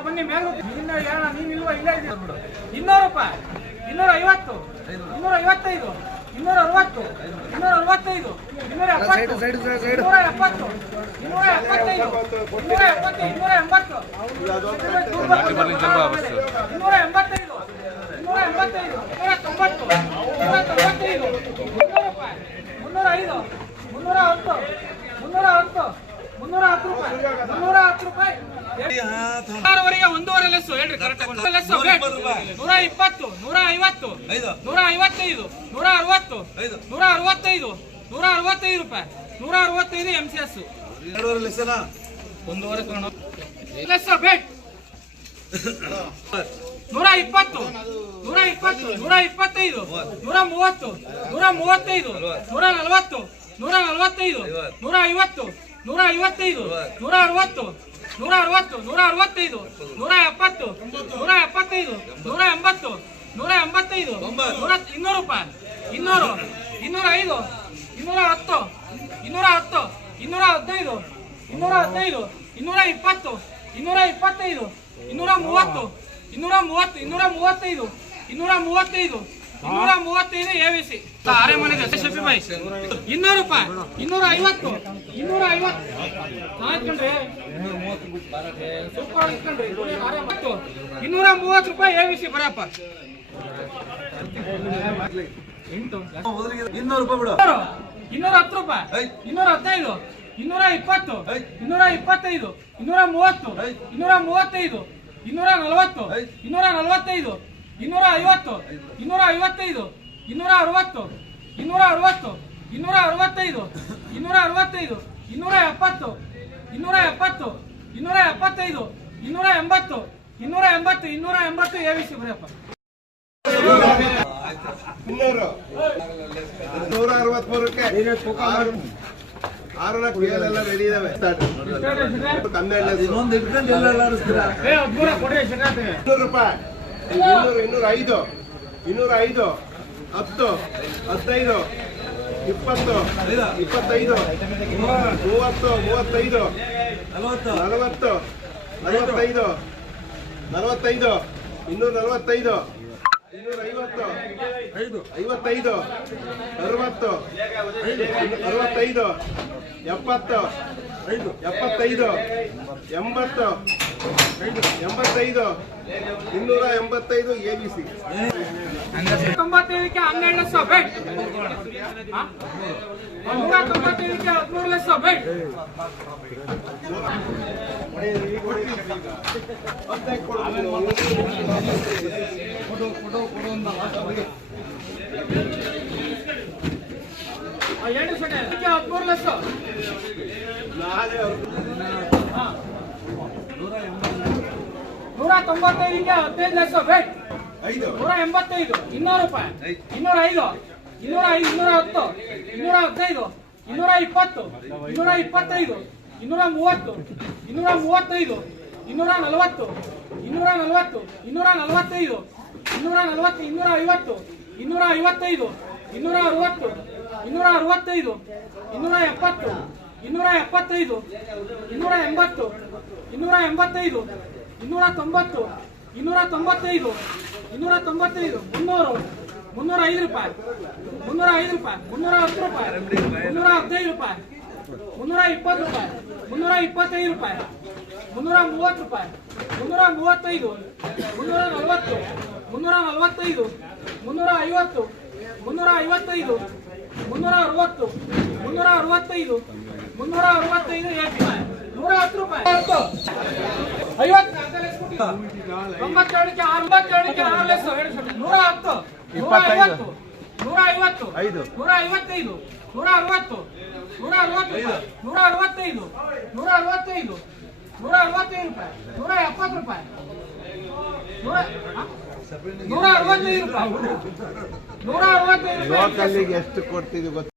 ಬನ್ನಿ ಮೇಲೆ ನೀನ್ ಇಲ್ವಾ ಇಲ್ಲ ಇನ್ನೂರು ರೂಪಾಯಿ ಇನ್ನೂರ ಐವತ್ತು ಇನ್ನೂರ ಐವತ್ತೈದು ಇನ್ನೂರ ಅರವತ್ತು ಇನ್ನೂರ ಅರವತ್ತೈದು ಇನ್ನೂರ ಎಪ್ಪತ್ತು ಇನ್ನೂರ ಎಪ್ಪತ್ತು ಇನ್ನೂರ ಎಪ್ಪತ್ತೈದು ಇನ್ನೂರ ಎಪ್ಪತ್ತು ಇನ್ನೂರ ಎಂಬತ್ತು ಇನ್ನೂರ ಆರವರೆಗೆ ಒಂದೂವರೆ ಲೆಸ್ ಹೇಳ್ರಿ ನೂರ ಇಪ್ಪತ್ತು ನೂರ ಐವತ್ತು ನೂರ ಐವತ್ತೈದು ನೂರ ಅರವತ್ತು ನೂರ ಅರವತ್ತೈದು ನೂರ ಅರವತ್ತೈದು ರೂಪಾಯಿ ನೂರ ಅರವತ್ತೈದು ಎಂ ಸಿ ಎಸ್ ಒಂದೂವರೆ ತಗೊಂಡು ಲೆಸ್ಸ ಬೇಟ್ ನೂರ ಇಪ್ಪತ್ತು ನೂರ ಇಪ್ಪತ್ತು ನೂರ ಇಪ್ಪತ್ತೈದು ನೂರ ಮೂವತ್ತು ನೂರ ಮೂವತ್ತೈದು ನೂರ ನಲವತ್ತು ನೂರ ನಲವತ್ತೈದು ನೂರ ಐವತ್ತು ನೂರ ಐವತ್ತೈದು ನೂರ ಅರವತ್ತು ನೂರ ಅರವತ್ತು ನೂರ ಅರವತ್ತೈದು ನೂರ ಎಪ್ಪತ್ತು ನೂರ ಎಪ್ಪತ್ತೈದು ನೂರ ಎಂಬತ್ತು ನೂರ ಎಂಬತ್ತೈದು ನೂರ ಇನ್ನೂರು ರೂಪಾಯಿ. ಇನ್ನೂರು ಇನ್ನೂರ ಐದು ಇನ್ನೂರ ಹತ್ತು ಇನ್ನೂರ ಹತ್ತು ಇನ್ನೂರ ಹದಿನೈದು ಇನ್ನೂರ ಹದಿನೈದು ಇನ್ನೂರ ಇಪ್ಪತ್ತು ಇನ್ನೂರ ಇಪ್ಪತ್ತೈದು ಇನ್ನೂರ ಮೂವತ್ತು ಇನ್ನೂರ ಮೂವತ್ತು ಇನ್ನೂರ ಮೂವತ್ತೈದು ಇನ್ನೂರ ಮೂವತ್ತೈದು ಇನ್ನೂರ ಮೂವತ್ತೈದು ಎ ವಿ ಸಿ ಆರೆ ಮನೆಗೆ ಶಫಿ ಬಾಯಿ. ಇನ್ನೂರು ರೂಪಾಯಿ. ಇನ್ನೂರ ಐವತ್ತು ಇನ್ನೂರ ಐವತ್ತು ಸೂಪರ್ ಮತ್ತು ಇನ್ನೂರ ಮೂವತ್ತು ರೂಪಾಯಿ ಎ ವಿ ಸಿ ಬರಪ್ಪ. ಇನ್ನೂರು ರೂಪಾಯಿ ಬಿಡು. ಇನ್ನೂರು, ಹತ್ತು ರೂಪಾಯಿ. ಇನ್ನೂರ ಹದಿನೈದು ಇನ್ನೂರ ಇಪ್ಪತ್ತು. ಇನ್ನೂರ ಇಪ್ಪತ್ತೈದು ಇನ್ನೂರ ಮೂವತ್ತು. ಇನ್ನೂರ ಮೂವತ್ತೈದು ಇನ್ನೂರ ನಲವತ್ತು. ಇನ್ನೂರ ನಲವತ್ತೈದು ಇನ್ನೂರ ಐವತ್ತು ಇನ್ನೂರ ಐವತ್ತೈದು ಇನ್ನೂರ ಅರವತ್ತು ಇನ್ನೂರ ಅರವತ್ತು ಇನ್ನೂರ ಅರವತ್ತೈದು ಇನ್ನೂರ ಅರವತ್ತೈದು ಇನ್ನೂರ ಎಪ್ಪತ್ತು ಇನ್ನೂರ ಎಪ್ಪತ್ತು ಇನ್ನೂರ. ಎಪ್ಪತ್ತೈದು ಇನ್ನೂರ ಎಂಬತ್ತು ಇನ್ನೂರ ಎಂಬತ್ತು ಇನ್ನೂರ ಎಂಬತ್ತು ಎ ವಿ ಸಿ ಬರೆಯಪ್ಪ ನೂರ ಅರವತ್ಮೂರಕ್ಕೆ ಆರು ಲಕ್ಷ ಎಲ್ಲ ರೆಡಿ ಇದಾವೆ ಹನ್ನೆರಡು ರೂಪಾಯಿ. ಇನ್ನೂರು ಇನ್ನೂರ ಐದು ಇನ್ನೂರ ಐದು ಹತ್ತು ಹದಿನೈದು ಇಪ್ಪತ್ತು ಇಪ್ಪತ್ತೈದು ಮೂವತ್ತು ಮೂವತ್ತೈದು ನಲವತ್ತು. ನಲವತ್ತು ನಲವತ್ತೈದು ನಲವತ್ತೈದು ಇನ್ನೂರ ನಲವತ್ತೈದು ಇನ್ನೂರ ಐವತ್ತು ಐದು. ಐವತ್ತೈದು ಅರವತ್ತು ಅರವತ್ತೈದು ಎಪ್ಪತ್ತು ಎಪ್ಪತ್ತೈದು ಎಂಬತ್ತು ಎಂಬತ್ತೈದು. ಇನ್ನೂರ ಎಂಬತ್ತೈದು ಎ ಬಿ ಸಿ ತೊಂಬತ್ತೈದಕ್ಕೆ ಹನ್ನೆರಡು ಲಕ್ಷ ಬೇಟ್ ನೂರ ತೊಂಬತ್ತೈದಕ್ಕೆ ಹದಿಮೂರು ಲಕ್ಷ ಅದಕ್ಕೆ ಹದಿಮೂರು ಲಕ್ಷ. ನೂರ ತೊಂಬತ್ತೈದಕ್ಕೆ ಹದಿನೈದು ಲಕ್ಷ ಐದು ನೂರ ಎಂಬತ್ತೈದು ಇನ್ನೂರು ರೂಪಾಯಿ. ಇನ್ನೂರ ಐದು. ಇನ್ನೂರ ಐದು ಇನ್ನೂರ ಹತ್ತು ಇನ್ನೂರ ಹದಿನೈದು ಇನ್ನೂರ ಇಪ್ಪತ್ತು ಇನ್ನೂರ ಇಪ್ಪತ್ತೈದು ಇನ್ನೂರ ಮೂವತ್ತು ಇನ್ನೂರ ಮೂವತ್ತೈದು ಇನ್ನೂರ ನಲವತ್ತು ಇನ್ನೂರ ನಲವತ್ತು ಇನ್ನೂರ ನಲವತ್ತೈದು ಇನ್ನೂರ ನಲವತ್ತು ಇನ್ನೂರ ಐವತ್ತು ಇನ್ನೂರ ಐವತ್ತೈದು ಇನ್ನೂರ ಅರವತ್ತು ಇನ್ನೂರ ಅರವತ್ತೈದು ಇನ್ನೂರ ಎಪ್ಪತ್ತು ಇನ್ನೂರ ಎಪ್ಪತ್ತೈದು, ಇನ್ನೂರ ಎಂಬತ್ತು, ಇನ್ನೂರ ಎಂಬತ್ತೈದು, ಇನ್ನೂರ ತೊಂಬತ್ತು, ಇನ್ನೂರ ತೊಂಬತ್ತೈದು ಇನ್ನೂರ ತೊಂಬತ್ತೈದು, ಮುನ್ನೂರು, ಮುನ್ನೂರ ಐದು ರೂಪಾಯಿ, ಮುನ್ನೂರ ಐದು ರೂಪಾಯಿ, ಮುನ್ನೂರ ಹತ್ತು ರೂಪಾಯಿ, ಮುನ್ನೂರ ಹದಿನೈದು ರೂಪಾಯಿ, ಮುನ್ನೂರ ಇಪ್ಪತ್ತು ರೂಪಾಯಿ, ಮುನ್ನೂರ ಇಪ್ಪತ್ತೈದು ರೂಪಾಯಿ, ಮುನ್ನೂರ ಮೂವತ್ತು ರೂಪಾಯಿ, ಮುನ್ನೂರ ಮೂವತ್ತೈದು, ಮುನ್ನೂರ ನಲವತ್ತು, ಮುನ್ನೂರ ನಲವತ್ತೈದು, ಮುನ್ನೂರ ಐವತ್ತು, ಮುನ್ನೂರ ಐವತ್ತೈದು, ಮುನ್ನೂರ ಅರವತ್ತು, ಮುನ್ನೂರ ಅರವತ್ತೈದು ಮುನ್ನೂರ ಅರವತ್ತೈದು ನೂರ ಹತ್ತು ರೂಪಾಯಿ. ನೂರ ಹತ್ತು ನೂರ ಐವತ್ತು ನೂರ ಐವತ್ತು. ನೂರ ಐವತ್ತೈದು ನೂರ ಅರವತ್ತು ನೂರ ಅರವತ್ತು ನೂರ ಅರವತ್ತೈದು ನೂರ ಅರವತ್ತೈದು ನೂರ ಅರವತ್ತೈದು ರೂಪಾಯಿ. ನೂರ ಎಪ್ಪತ್ತು ರೂಪಾಯಿ. ನೂರ? ನೂರ ಅರವತ್ತೈದು ರೂಪಾಯಿ. ನೂರ ಅರವತ್ತೈದು ಎಷ್ಟು ಕೊಡ್ತಿದ್ವಿ